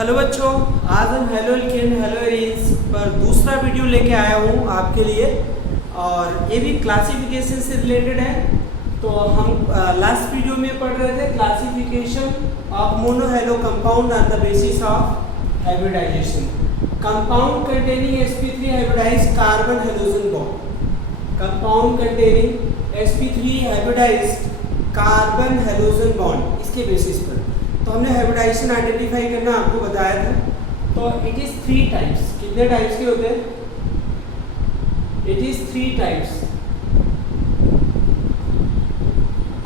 Hello बच्चों, आज हम हेलो एल्केन हेलो एरीन्स पर दूसरा वीडियो लेके आया हूँ आपके लिए। और ये भी क्लासिफिकेशन से रिलेटेड है। तो हम लास्ट वीडियो में पढ़ रहे थे classification of mono halo compound on the basis of hybridization. Compound containing sp3 hybridized carbon halogen bond, compound containing sp3 hybridized carbon halogen bond, इसके बेसिस पर तो हमने हाइब्रिडाइजेशन आइडेंटिफाई करना आपको बताया था। तो इट इज 3 टाइप्स। कितने टाइप्स के होते हैं? It is 3 types.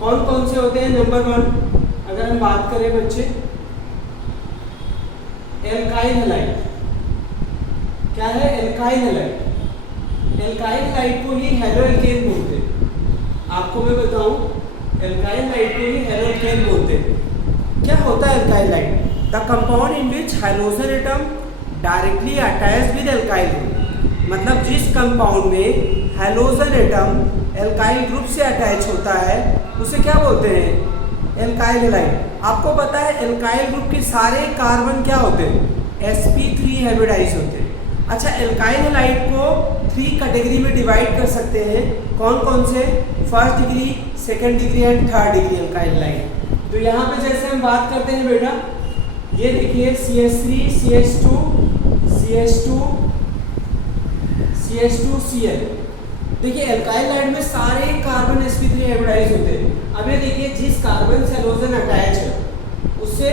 कौन कौन से होते हैं? नंबर 1 अगर हम बात करें बच्चे, एल्काइल हैलाइड। क्या है? Alkyl halide. एल्काइल हैलाइड को ही हेलो एल्केन बोलते हैं। आपको मैं बताऊं, एल्काइल हैलाइड को ही हेलो एल्केन बोलते हैं। क्या होता है alkyl halide? The compound in which hydrogen atom directly attached with alkyl group. मतलब जिस कंपाउंड में हाइड्रोजन एटम एल्काइल ग्रुप से अटैच होता है उसे क्या बोलते हैं? Alkyl halide. आपको पता है एल्काइल ग्रुप के सारे कार्बन क्या होते हैं? sp3 हाइब्रिडाइज होते हैं। अच्छा, एल्काइल हैलाइड को 3 कैटेगरी में डिवाइड कर सकते हैं। कौन कौन से? First degree, second degree and third degree alkyl halide. तो यहाँ पे जैसे हम बात करते हैं बेटा, ये देखिए CH3 CH2 CH2 CH2 Cl। देखिए एल्काइल हैलाइड में सारे कार्बन sp3 हाइब्रिडाइज होते हैं। अब ये देखिए जिस कार्बन से हाइड्रोजन अटैच है उससे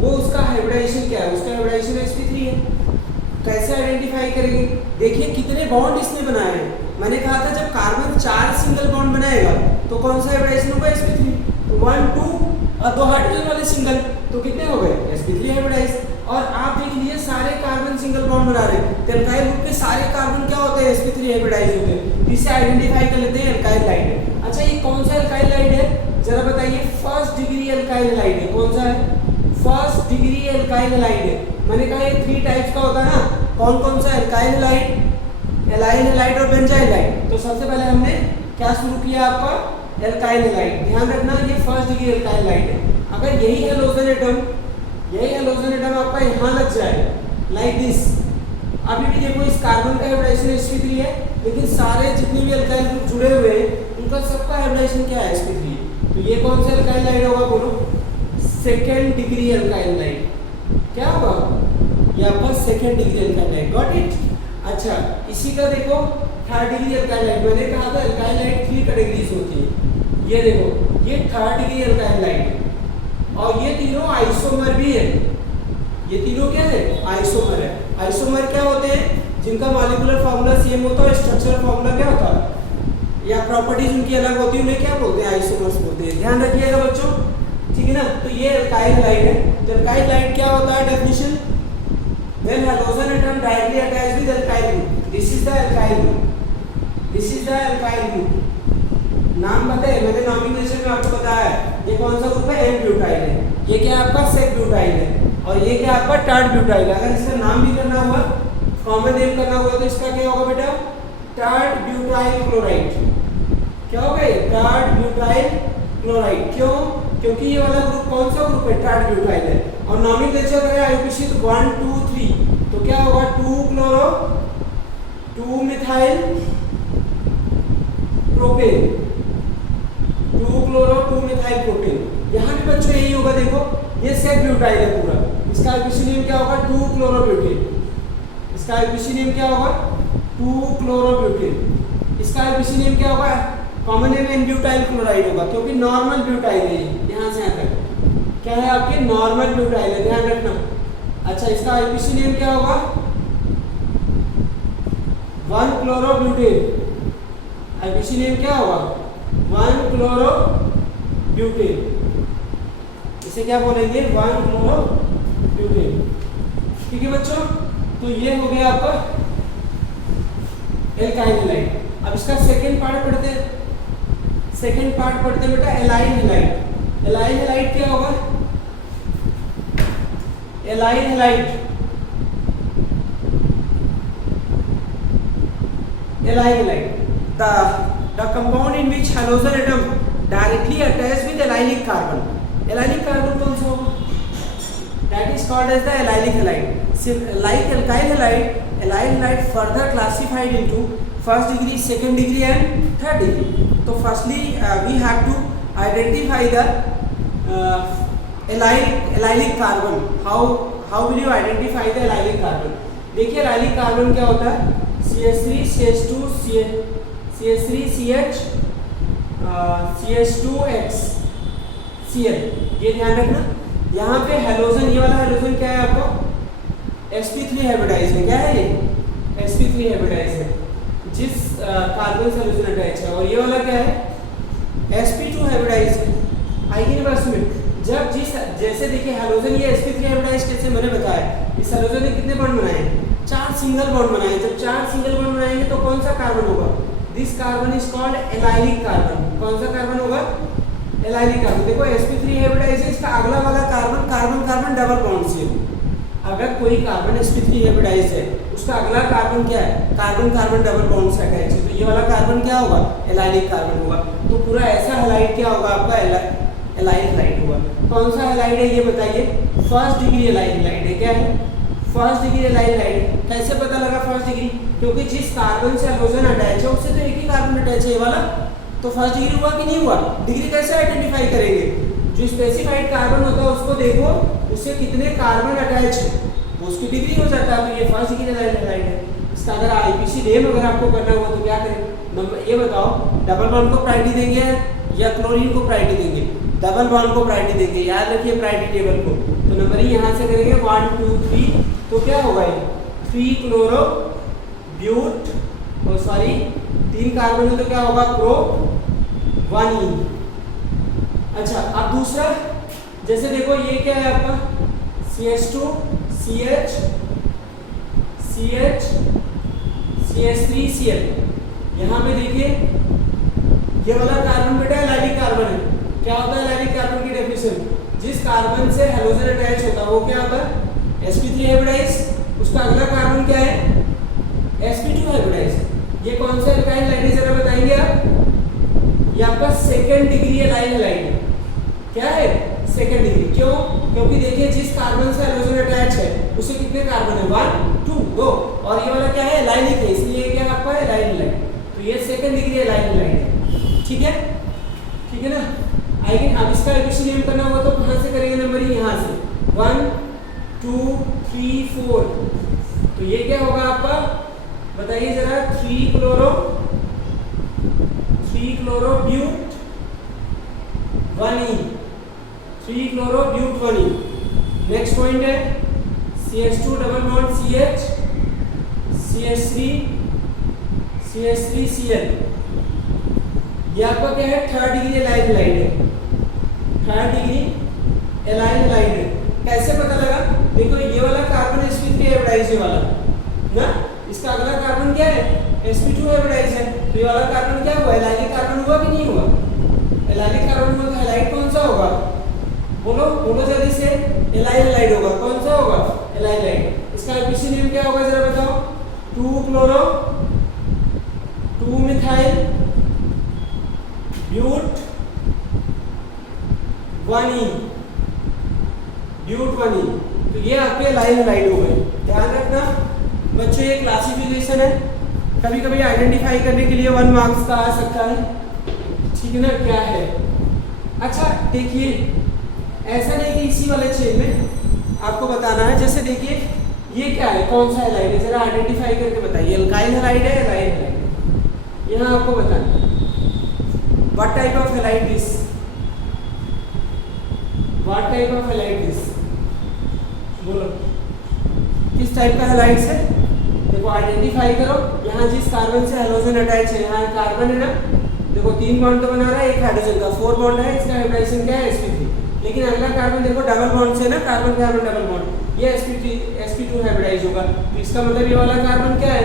वो उसका हाइब्रिडाइजेशन क्या है? उसका हाइब्रिडाइजेशन sp3 है। कैसे आइडेंटिफाई करेंगे? देखिए कितने बॉन्ड इसने बनाए हैं। मैंने कहा था जब कार्बन 4 सिंगल बॉन्ड बनाएगा तो कौन सा हाइब्रिडाइजेशन होगा? sp3। 1 2 और 2 हाइड्रोजन वाले सिंगल, तो कितने हो गए? sp3 hybridise. और आप देख लीजिए सारे कार्बन सिंगल बॉन्ड बना रहे हैं तो एल्काइल ग्रुप के सारे कार्बन क्या होते हैं? sp3 हाइब्रिडाइज होते हैं। इससे आइडेंटिफाई कर लेते हैं एल्काइल हैलाइड है। अच्छा, ये कौन सा एल्काइल हैलाइड है जरा बताइए? फर्स्ट डिग्री एल्काइल हैलाइड है। कौन सा है? फर्स्ट डिग्री एल्काइल हैलाइड है। मैंने कहा ये 3 टाइप्स का होता है ना। कौन कौन सा? एल्काइल हैलाइड, एलाइल हैलाइड और बेंजाइल हैलाइड। तो सबसे पहले हमने क्या शुरू किया? आपका एल्काइल हैलाइड। ध्यान रखना ये फर्स्ट डिग्री एल्काइल हैलाइड है। अगर यही हाइड्रोजन एटम आपका यहाँ लग जाए लाइक दिस, अभी भी देखो इस कार्बन का हाइब्रिडाइजेशन sp3 है, लेकिन सारे जितने भी एल्काइल ग्रुप जुड़े हुए हैं उनका सबका हाइब्रिडाइजेशन क्या है? sp3 है। तो ये कौन सा एल्काइल हैलाइड होगा? बोलो। Second degree alkyl halide. क्या होगा? ये आपका second degree alkyl halide. Got it? अच्छा, इसी का देखो थर्ड डिग्री एल्काइल हैलाइड। मैंने कहा था एल्काइल हैलाइड 3 कैटेगरीज होती है। ये देखो ये थर्ड डिग्री एल्काइल हैलाइड है और ये तीनों आइसोमर भी है। ये तीनों क्या है? आइसोमर है। आइसोमर क्या होते हैं? जिनका मॉलिक्यूलर फार्मूला सेम होता है, स्ट्रक्चरल फार्मूला क्या होता है या प्रॉपर्टीज उनकी अलग होती है, उन्हें क्या बोलते हैं? आइसोमर्स बोलते हैं। ध्यान रखिएगा बच्चों, ठीक है ना। तो ये एल्काइल हैलाइड है। तो एल्काइल हैलाइड क्या होता है? Definition, when hydrogen atom directly attached with alkyl group, this is the alkyl group, this is the alkyl group. नाम बताए मैंने, नॉमिनेशन में आपको बताया ये कौन सा ग्रुप है? एन ब्यूटाइल है। ये क्या आपका? सेक ब्यूटाइल है। और ये क्या आपका? टर्ड ब्यूटाइल है। अगर इसका नाम भी करना हुआ, कॉमन नेम करना हुआ, तो इसका क्या होगा बेटा? टर्ड ब्यूटाइल क्लोराइड। क्या होगा? टर्ड ब्यूटाइल क्लोराइड। क्यों? क्योंकि ये वाला ग्रुप कौन सा ग्रुप है? टर्ड ब्यूटाइल है। और नॉमिनेशन करें आईयूपीएसी तो 1 2 3, तो क्या होगा? 2 chloro 2 methyl propane, 2 chloro 2 methyl propane. यहाँ भी बच्चों यही होगा। देखो ये सेक ब्यूटाइल है पूरा। इसका आईयूपीएसी नेम क्या होगा? 2 क्लोरोब्यूटेन। इसका आईयूपीएसी नेम क्या होगा? 2 क्लोरोब्यूटेन। इसका आईयूपीएसी नेम क्या होगा? Common name n butyl chloride होगा, क्योंकि नॉर्मल ब्यूटाइल है। यहाँ से यहाँ तक क्या है? आपके नॉर्मल ब्यूटाइल है, ध्यान रखना। अच्छा, इसका आईयूपीएसी नेम क्या होगा? 1 क्लोरोब्यूटेन। आईयूपीएसी नेम क्या होगा? 1 क्लोरोब्यूटेन। इसे क्या बोलेंगे? 1 क्लोरोब्यूटेन। ठीक है बच्चों, तो ये हो गया आपका एल्काइल हैलाइड। अब इसका सेकेंड पार्ट पढ़ते हैं। सेकेंड पार्ट पढ़ते हैं बेटा, एलाइल हैलाइड। एलाइल हैलाइड क्या होगा? Allyl halide, allyl halide the compound in which halogen atom directly attached with allylic carbon। Allylic carbon कौन सा होगा? That is called as the allylic halide. Like alkyl halide, allyl halide further classified into first degree, second degree and third degree. So firstly we have to identify the allylic carbon. How will you identify the allylic carbon? देखिए allylic carbon क्या होता है, CH3 CH2 CH3 CH CH2X Cl, ये ध्यान रखना। यहाँ पे halogen, ये वाला हेलोजन क्या है आपको, sp3 हाइब्रिडाइज है। क्या है ये, sp3 हाइब्रिडाइज है जिस कार्बन से हेलोजन अटैच है। और ये वाला क्या है, sp2 हाइब्रिडाइज है। आएगी नहीं बस में, जब जिस जैसे देखिए हेलोजन ये sp3 हाइब्रिडाइज कैसे मैंने बताया, इस हेलोजन ने कितने बॉन्ड बनाए, 4 सिंगल बॉन्ड बनाए। जब 4 सिंगल बॉन्ड बनाएंगे तो कौन सा कार्बन होगा, this carbon is called allylic carbon. कौन सा कार्बन होगा, एलाइलिक कार्बन। देखो sp3 हाइब्रिडाइज है, इसका अगला वाला carbon carbon carbon double bond से है। अगर कोई कार्बन sp3 हाइब्रिडाइज है, उसका अगला कार्बन क्या है, कार्बन कार्बन डबल बॉन्ड से अटैच है, तो ये वाला कार्बन क्या होगा, एलाइलिक कार्बन होगा। तो पूरा ऐसा हैलाइड क्या होगा आपका, एलाइल हैलाइड होगा। कौन सा हैलाइड है ये बताइए, फर्स्ट डिग्री एलाइल हैलाइड है। क्या है, फर्स्ट डिग्री एलाइल हैलाइड। कैसे पता लगा फर्स्ट डिग्री, क्योंकि जिस कार्बन से हेलोजन अटैच है उससे तो एक ही कार्बन अटैच है, ये वाला, तो फर्स्ट डिग्री हुआ कि नहीं हुआ। डिग्री कैसे आइडेंटिफाई करेंगे, जो स्पेसिफाइड कार्बन होता है उसको देखो उससे कितने कार्बन अटैच है, वो उसकी डिग्री हो जाता है। तो ये फर्स्ट डिग्री एलाइल हैलाइड है। इसका अगर आईपीसी नेम अगर आपको करना हुआ तो क्या करें, नंबर ये बताओ, डबल बॉन्ड को प्रायोरिटी देंगे या क्लोरीन को प्रायोरिटी देंगे, डबल बॉन्ड को प्रायोरिटी देंगे। याद रखिए प्रायोरिटी टेबल को। तो नंबरिंग यहाँ से करेंगे 1 2 3, तो क्या होगा ये 3 क्लोरो ब्यूट, और सॉरी 3 कार्बन है तो क्या होगा, प्रो 1 ई। अच्छा अब दूसरा, जैसे देखो ये क्या है आपका CH2 CH CH CH3 Cl। यहाँ पे देखिए ये वाला कार्बन बेटा एलाइलिक कार्बन है। क्या होता है एलाइलिक कार्बन की डेफिनेशन, जिस कार्बन से हेलोजन अटैच होता है वो क्या होता है, sp3 हाइब्रिडाइज। उसका अगला कार्बन क्या है, sp2 हाइब्रिडाइज। ये कौन सा एल्काइल हैलाइड है जरा बताएंगे आप, ये आपका सेकंड डिग्री एलाइल हैलाइड है। क्या है, सेकंड डिग्री। क्यों, क्योंकि देखिए जिस कार्बन से हेलोजन अटैच है उससे कितने कार्बन है, 1 2 2, और ये वाला क्या है, एलाइलिक है, इसलिए ये क्या है आपका एलाइल हैलाइड। तो ये सेकंड डिग्री एलाइल हैलाइड है। ठीक है, ठीक है ना। आइए अब इसका आईपीसी नेम करना होगा तो कहां से करेंगे नंबरिंग, यहाँ से 1 2 3 4। तो ये क्या होगा आपका, बताइए जरा, 3 chloro but 1 e, 3 chloro but 1 e. Next point है CH2 double bond CH CH3 Cl। ये आपका क्या है, थर्ड डिग्री एलाइल हैलाइड है। थर्ड डिग्री एलाइल हैलाइड है। कैसे पता लगा, देखो ये वाला कार्बन sp3 हाइब्रिडाइज वाला ना, इसका अगला कार्बन क्या है, sp2 हाइब्रिडाइज है। तो ये वाला कार्बन क्या हुआ, एलाइलिक कार्बन हुआ कि नहीं हुआ, एलाइलिक कार्बन हुआ। तो हैलाइड कौन सा होगा, बोलो बोलो जल्दी से, एलाइल हैलाइड होगा। कौन सा होगा, एलाइल हैलाइड। इसका आईपीसी नेम क्या होगा जरा बताओ, 2 क्लोरो 2 मिथाइल ब्यूट 1 ई, ब्यूट 1 ई। तो ये आपके एलाइल हैलाइड हो गए। ध्यान रखना बच्चों, ये क्लासिफिकेशन है, कभी कभी आइडेंटिफाई करने के लिए 1 मार्क्स का आ सकता है। ठीक है ना, क्या है। अच्छा देखिए, ऐसा नहीं कि इसी वाले चेन में आपको बताना है। जैसे देखिए ये क्या है, कौन सा हैलाइड है, जरा आइडेंटिफाई करके बताइए, एल्काइल हैलाइड है, एलाइल हैलाइड है। यहाँ आपको बताना what type of halide this, what type of halide this, बोलो किस टाइप का हैलाइड है। देखो आइडेंटिफाई करो, यहाँ जिस कार्बन से हेलोजन अटैच है, यहाँ कार्बन है ना, देखो 3 बॉन्ड तो बना रहा है, एक हाइड्रोजन का 4 बॉन्ड है, इसका हाइब्रिडाइजेशन क्या है, sp3। लेकिन अगला कार्बन देखो डबल बॉन्ड से ना, कार्बन कार्बन डबल बॉन्ड, ये sp2 हाइब्रिडाइज होगा। तो इसका मतलब ये वाला कार्बन क्या है,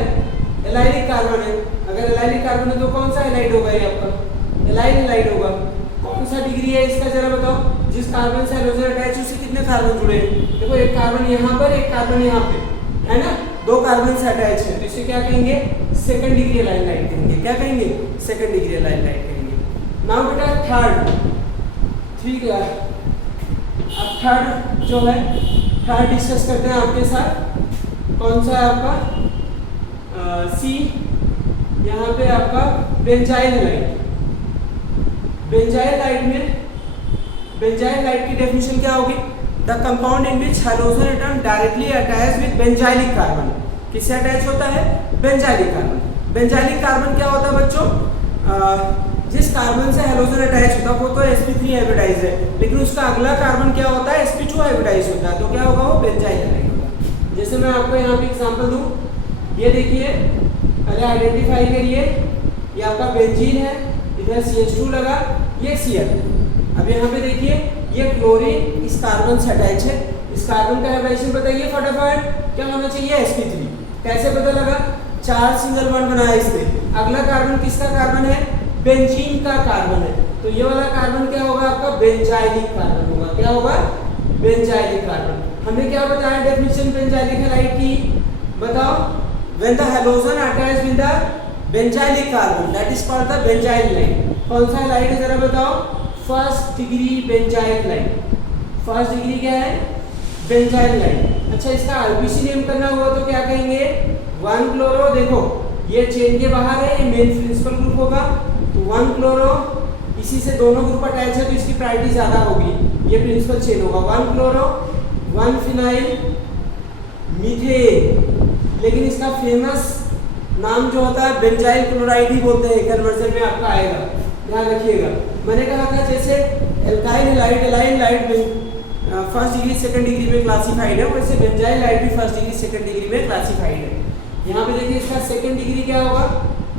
एलाइलिक कार्बन है। अगर एलाइलिक कार्बन है तो कौन सा हैलाइड होगा, ये आपका एलाइल हैलाइड होगा। कौन सा डिग्री है इसका जरा बताओ, जिस कार्बन से हेलोजन अटैच है उससे कितने कार्बन जुड़े हैं। देखो एक कार्बन यहाँ पर, एक कार्बन यहाँ पे है ना, 2 कार्बन से अटैच है, तो इसे क्या कहेंगे, सेकंड डिग्री एलाइल हैलाइड कहेंगे। क्या कहेंगे, सेकंड डिग्री एलाइल हैलाइड कहेंगे। नाउ बेटा थर्ड, ठीक है, अब थर्ड जो है थर्ड डिस्कस करते हैं आपके साथ। कौन सा है आपका सी, यहाँ पे आपका बेंजाइल हैलाइड। बेंजाइल हैलाइड की डेफिनेशन क्या होगी? The compound in which halogen atom directly attach with benzylic carbon. किससे अटैच होता है? Benzylic carbon. बेंजाइलिक कार्बन क्या होता है बच्चों? जिस कार्बन से हैलोजन अटैच होता है वो तो sp3 हाइब्रिडाइज है, लेकिन उसका अगला कार्बन क्या होता है? sp2 हाइब्रिडाइज होता है। तो क्या होगा? वो बेंजाइल हैलाइड होगा। जैसे मैं आपको यहाँ पे एग्जांपल दूं, ये देखिए, पहले आइडेंटिफाई करिए, ये आपका बेंजीन है, इधर CH2 लगा, ये Cl। अब यहाँ पे देखिए, ये क्लोरीन इस कार्बन से अटैच है। इस कार्बन का हाइब्रिडाइजेशन बताइए फटाफट, क्या होना चाहिए? sp3। कैसे पता लगा? 4 सिंगल बॉन्ड बनाया इसने। अगला कार्बन किसका कार्बन है? बेंजीन का कार्बन है। तो ये वाला कार्बन क्या होगा आपका? बेंजाइलिक कार्बन होगा। क्या होगा? Benzylic carbon. हमने क्या बताया डेफिनेशन बेंजाइलिक हैलाइड की? बताओ। When the halogen attach with the benzylic carbon, that is called the benzyl line. कौन सा हैलाइड है जरा बताओ? First degree benzyl line. First degree क्या है? Benzyl line. अच्छा, इसका आईपीसी नेम करना हुआ तो क्या कहेंगे? 1 क्लोरो। देखो, ये चेन के बाहर है, ये मेन प्रिंसिपल ग्रुप होगा, तो 1 क्लोरो, इसी से दोनों ग्रुप अटैच है तो इसकी प्रायोरिटी ज्यादा होगी, ये प्रिंसिपल चेन होगा। 1 क्लोरो 1 फिनाइल मीथेन। लेकिन इसका फेमस नाम जो होता है बेंजाइल क्लोराइड ही बोलते हैं, कन्वर्जन में आपका आएगा, ध्यान रखिएगा। मैंने कहा था जैसे alkyl halide, align halide first degree second degree में क्लासिफाइड है, वैसे बेंजाइल हैलाइड भी फर्स्ट डिग्री सेकंड डिग्री में क्लासिफाइड है। यहाँ पे देखिए, इसका सेकंड डिग्री क्या होगा?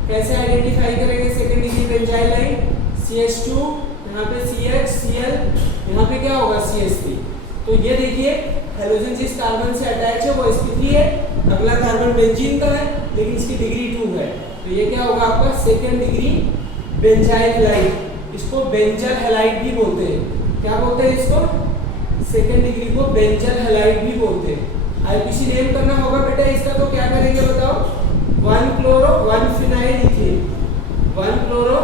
कैसे आइडेंटिफाई करेंगे second degree benzyl line? CH2, यहाँ पे CH, Cl, यहाँ पे क्या होगा? CH3। तो ये देखिए, हैलोजन जिस कार्बन से अटैच है वो sp3 है, अगला कार्बन बेंजीन का है, लेकिन इसकी डिग्री 2 है, तो ये क्या होगा आपका? Second degree benzyl halide. इसको बेंजल हैलाइड भी बोलते हैं। क्या बोलते हैं इसको? सेकंड डिग्री को बेंजल हैलाइड भी बोलते हैं। आईपीसी नेम करना होगा बेटा इसका, तो क्या करेंगे बताओ? 1 chloro 1 phenyl ethane. 1 chloro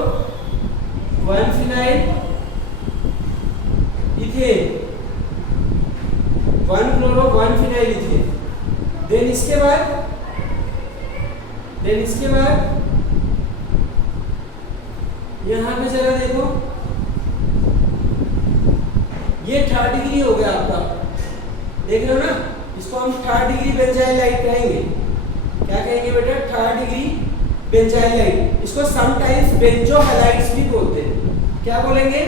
1 phenyl ethane. 1 chloro 1 phenyl ethane. Then इसके बाद यहाँ पे जरा देखो, ये थर्ड डिग्री हो गया आपका, देख रहे हो ना? इसको हम थर्ड डिग्री बेंजाइल लाइट कहेंगे। क्या कहेंगे बेटा? Third degree benzylic. इसको समटाइम्स बेंजो हैलाइड्स भी बोलते हैं। क्या बोलेंगे?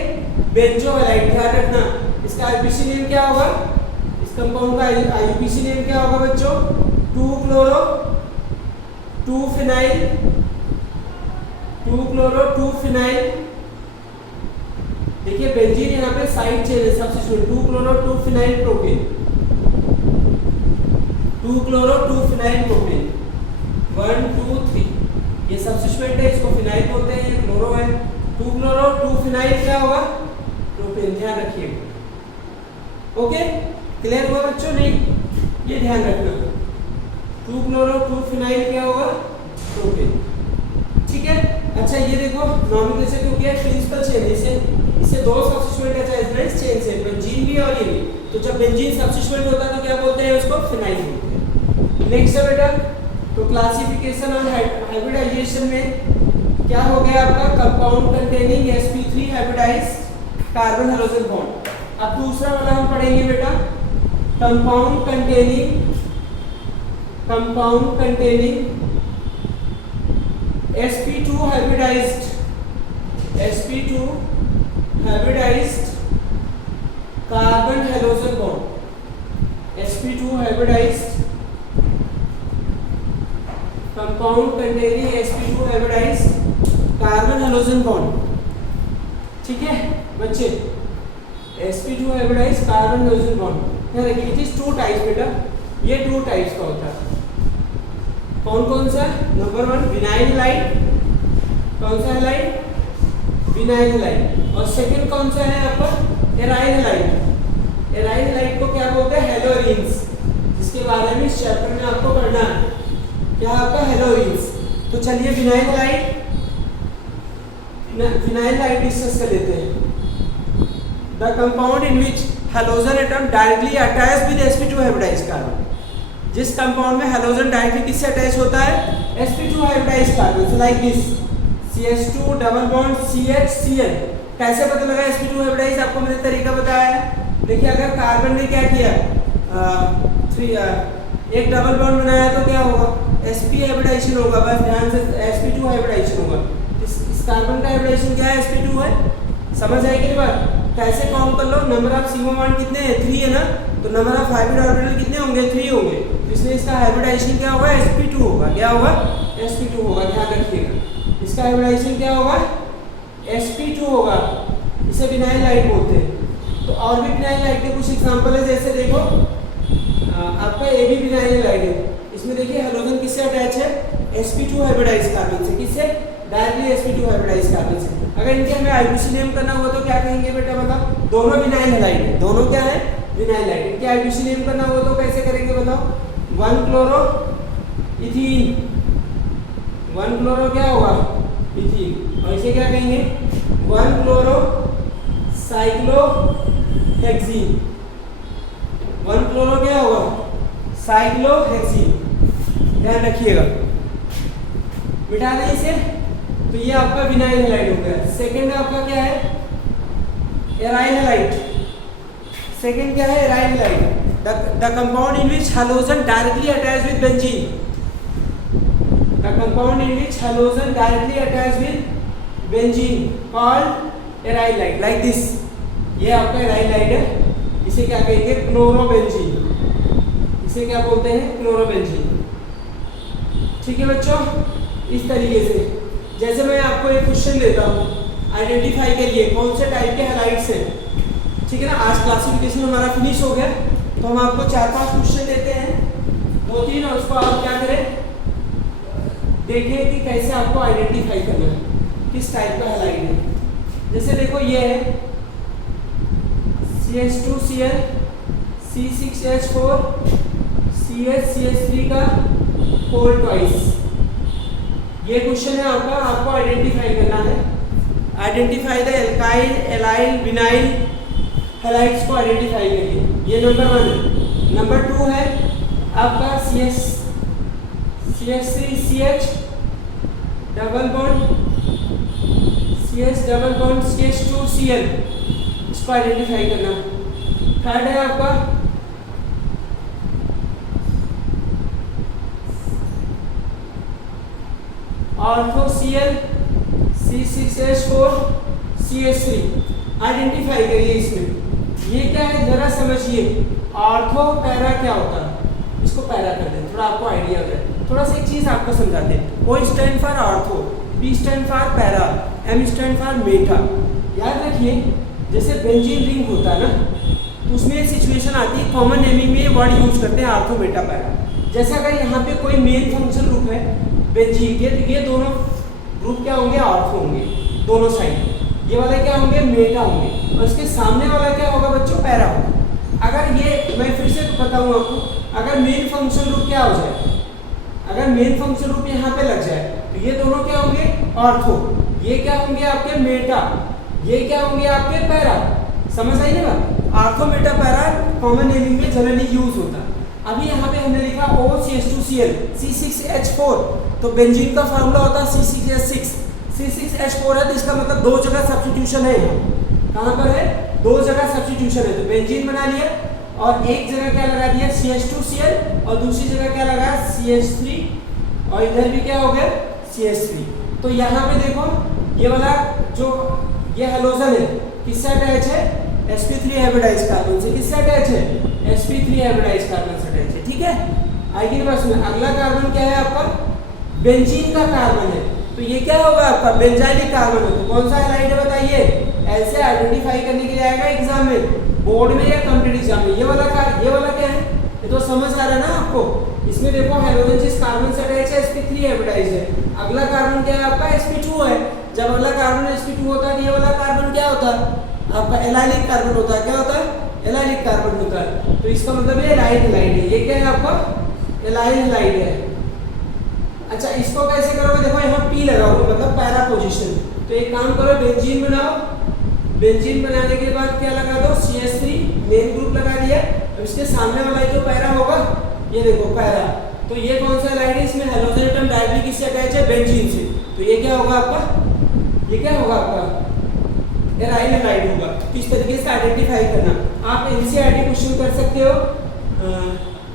Benzo halide. ध्यान रखना, इसका आईपीसी नेम क्या होगा? इस कंपाउंड का आईपीसी नेम क्या होगा बच्चों? 2 क्लोरो 2 फिनाइल 2 क्लोरो 2 फिनाइल। देखिए, बेंजीन यहाँ पे साइड चेन है, substitute 2 chloro 2 phenyl propane. 2 chloro 2 phenyl propane 1 2 3, ये सब्स्टिट्यूएंट है, इसको फिनाइल बोलते हैं, ये क्लोरो है। 2 क्लोरो 2 फिनाइल क्या होगा? प्रोपेन। ध्यान रखिएगा। ओके, क्लियर हुआ बच्चों? नहीं, ये ध्यान रखना। 2 क्लोरो 2 फिनाइल क्या होगा? प्रोपेन। ठीक है। अच्छा, ये देखो, नॉमिनेशन क्योंकि है प्रिंसिपल चेन, इससे दो सब्स्टिट्यूएंट अटैच है इस चेन से, बेंजीन भी और ये भी। तो जब बेंजीन सब्स्टिट्यूएंट होता है तो क्या बोलते हैं उसको? फिनाइल बोलते हैं। नेक्स्ट है बेटा, तो क्लासिफिकेशन और हाइब्रिडाइजेशन में क्या हो गया आपका? Compound containing sp3 hybridized carbon halogen bond. अब दूसरा वाला हम पढ़ेंगे बेटा, compound containing sp2 hybridized carbon halogen bond. sp2 hybridized compound containing sp2 hybridized carbon halogen bond. ठीक है बच्चे, sp2 hybridized carbon halogen bond. यहाँ देखिए, इट इज 2 टाइप्स बेटा, ये 2 टाइप्स का होता है। कौन कौन सा? Number 1 vinyl halide. कौन सा हैलाइड? Vinyl halide. और सेकंड कौन सा है आपका? Aryl halide. एराइल हैलाइड को क्या बोलते हैं? हेलोइंस, जिसके बारे में इस चैप्टर में आपको पढ़ना है। क्या आपका? हेलोइंस। तो चलिए विनाइल हैलाइड डिस्कस कर लेते हैं। The compound in which halogen atom directly attach with sp2 hybridized carbon. जिस कंपाउंड में हैलोजन डायरेक्टली किससे अटैच होता है, sp2 हाइब्रिडाइज्ड कार्बन से, like this CH2 double bond CH Cl। कैसे पता लगा sp2 हाइब्रिडाइज्ड, आपको मैंने तरीका बताया है। देखिए अगर कार्बन ने क्या किया, एक डबल बॉन्ड बनाया तो क्या होगा, sp हाइब्रिडाइजेशन होगा, बस ध्यान से sp2 हाइब्रिडाइजेशन होगा। इस कार्बन का हाइब्रिडाइजेशन क्या है, sp2 है। समझ आएगी ये बात। कैसे काउंट कर लो, नंबर ऑफ सिग्मा बॉन्ड कितने हैं, 3 है ना, तो नंबर ऑफ हाइब्रिड ऑर्बिटल कितने होंगे, 3 होंगे। इसलिए इसका हाइब्रिडाइजेशन क्या होगा, sp2 होगा। क्या होगा, sp2 होगा, ध्यान रखिएगा। इसका हाइब्रिडाइजेशन क्या होगा, sp2 होगा। इसे विनाइल लाइट बोलते हैं। तो और भी विनाइल लाइट के कुछ एग्जांपल है, जैसे देखो आपका ए भी विनाइल लाइट है। इसमें देखिए हैलोजन किससे अटैच है, sp2 हाइब्रिडाइज्ड कार्बन से। किससे, डायरेक्टली sp2 हाइब्रिडाइज्ड कार्बन से। अगर इनके हमें आईयूसी नेम करना हुआ तो क्या कहेंगे बेटा, बताओ। दोनों विनाइल हैलाइड है, दोनों क्या है, विनाइल लाइट। इनके आईयूसी नेम करना हुआ तो कैसे करेंगे बताओ, 1 क्लोरो इथीन, 1 क्लोरो क्या होगा, इथीन। और इसे क्या कहेंगे, 1 क्लोरो साइक्लोहेक्सीन, 1 क्लोरो क्या होगा, साइक्लोहेक्सीन। ध्यान रखिएगा, मिटा दें इसे। तो ये आपका विनाइल हैलाइड हो गया। सेकंड आपका क्या है, एराइल हैलाइड। सेकंड क्या है, aryl halide. The compound in which halogen directly attached with benzene, the compound in which halogen directly attached with benzene called aryl halide, like this. ये आपका aryl halide है। इसे क्या कहेंगे, क्लोरोबेंजीन। इसे क्या बोलते हैं, क्लोरोबेंजीन। ठीक है बच्चों, इस तरीके से। जैसे मैं आपको एक क्वेश्चन देता हूँ, आइडेंटिफाई करिए कौन से टाइप के हैलाइड्स हैं। ठीक है ना, आज क्लासिफिकेशन हमारा फिनिश हो गया। तो हम आपको 4-5 क्वेश्चन देते हैं, 2-3, और उसको आप क्या करें, देखें कि कैसे आपको आइडेंटिफाई करना है, किस टाइप का हैलाइड है। जैसे देखो ये है CH2Cl C6H4 CH3 का कोल ट्वाइस। ये क्वेश्चन है आपका, आपको आइडेंटिफाई करना है। Identify the alkyl, allyl, vinyl halides को आइडेंटिफाई करिए। ये नंबर 1 है। नंबर 2 है आपका CH3CH double bond CH double bond CH2Cl, इसको आइडेंटिफाई करना। थर्ड है आपका ऑर्थोCl C6H4 CH3, आइडेंटिफाई करिए इसमें। ये क्या है जरा समझिए, ऑर्थो पैरा क्या होता है, इसको पैरा कर दें, थोड़ा आपको आइडिया हो जाए। थोड़ा सा एक चीज आपको समझाते हैं। O stand for ortho, B stand for para, M stand for Meta. याद रखिए, जैसे बेंजीन रिंग होता है ना, तो उसमें एक सिचुएशन आती है, कॉमन नेमिंग में ये वर्ड यूज करते हैं ऑर्थो, मेटा, पैरा। जैसे अगर यहाँ पे कोई मेन फंक्शन ग्रुप है बेंजीन के, तो ये दोनों ग्रुप क्या होंगे, ऑर्थो होंगे, दोनों साइड। ये वाले क्या होंगे, मेटा होंगे, और इसके सामने वाला क्या होगा बच्चों, पैरा होगा। अगर ये, मैं फिर से बताऊँ आपको, अगर मेन फंक्शन ग्रुप क्या हो जाए, अगर मेन फंक्शन ग्रुप यहाँ पे लग जाए, तो ये दोनों क्या होंगे, ऑर्थो। ये क्या होंगे आपके मेटा, ये क्या होंगे आपके पैरा। समझ आई ना बात। Ortho, Meta, para common naming में जनरली यूज होता है। अभी यहाँ पे हमने लिखा OCH2Cl C6H4, तो बेंजीन का फार्मूला होता है C6H6। C6H4 है, तो इसका मतलब 2 जगह सब्स्टिट्यूशन है। कहाँ पर है, 2 जगह सब्स्टिट्यूशन है। तो बेंजीन बना लिया, और एक जगह क्या लगा दिया, CH2Cl, और दूसरी जगह क्या लगा, CH3, और इधर भी क्या हो गया, CH3। तो यहाँ पे देखो, ये वाला जो ये हैलोजन है, किससे अटैच है, sp3 हाइब्रिडाइज्ड कार्बन से। किससे अटैच है, sp3 हाइब्रिडाइज्ड कार्बन से अटैच है। ठीक है, आगे बस में अगला कार्बन क्या है आपका, बेंजीन का कार्बन है। तो ये क्या होगा आपका, बेंजाइलिक कार्बन है। तो कौन सा हैलाइड है बताइए, ऐसे आइडेंटिफाई करने के लिए आएगा एग्जाम में, बोर्ड में या कंप्लीट एग्जाम में। ये वाला क्या है, ये तो समझ आ रहा है ना आपको। इसमें देखो हाइड्रोजन जिस कार्बन से अटैच है sp3 हाइब्रिडाइज्ड है। अगला कार्बन क्या है आपका, sp2 है। जब अगला कार्बन sp2 होता है, तो ये वाला कार्बन क्या होता है आपका, एलाइलिक कार्बन होता है। क्या होता है, एलाइलिक कार्बन होता है। तो इसका मतलब ये एलाइल हैलाइड है। ये क्या है आपका, एलाइल हैलाइड है। अच्छा, इसको कैसे करोगे, देखो यहाँ P लगाओगे, मतलब पैरा पोजीशन। तो एक काम करो, बेंजीन बनाओ। बेंजीन बनाने के बाद क्या लगा दो, CH3 मेन ग्रुप लगा दिया। अब इसके सामने वाला जो पैरा होगा, ये देखो पैरा, तो ये कौन सा हैलाइड है, इसमें हैलोजन एटम डायरेक्टली किससे अटैच है, बेंजीन से। तो ये क्या होगा आपका, ये क्या होगा आपका एराइल हैलाइड होगा। तो इस तरीके से आइडेंटिफाई करना। आप एनसीईआरटी क्वेश्चन कर सकते हो,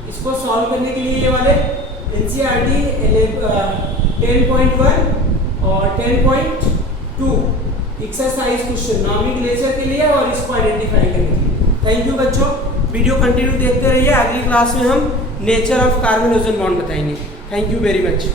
इसको सॉल्व करने के लिए ये वाले एनसीईआरटी 10.1 और 10.2 एक्सरसाइज क्वेश्चन नॉमेनक्लेचर के लिए और इसको आइडेंटिफाई करने के लिए। थैंक यू बच्चों, वीडियो कंटिन्यू देखते रहिए। अगली क्लास में हम nature of carbon ozone bond बताएंगे। Thank you very much.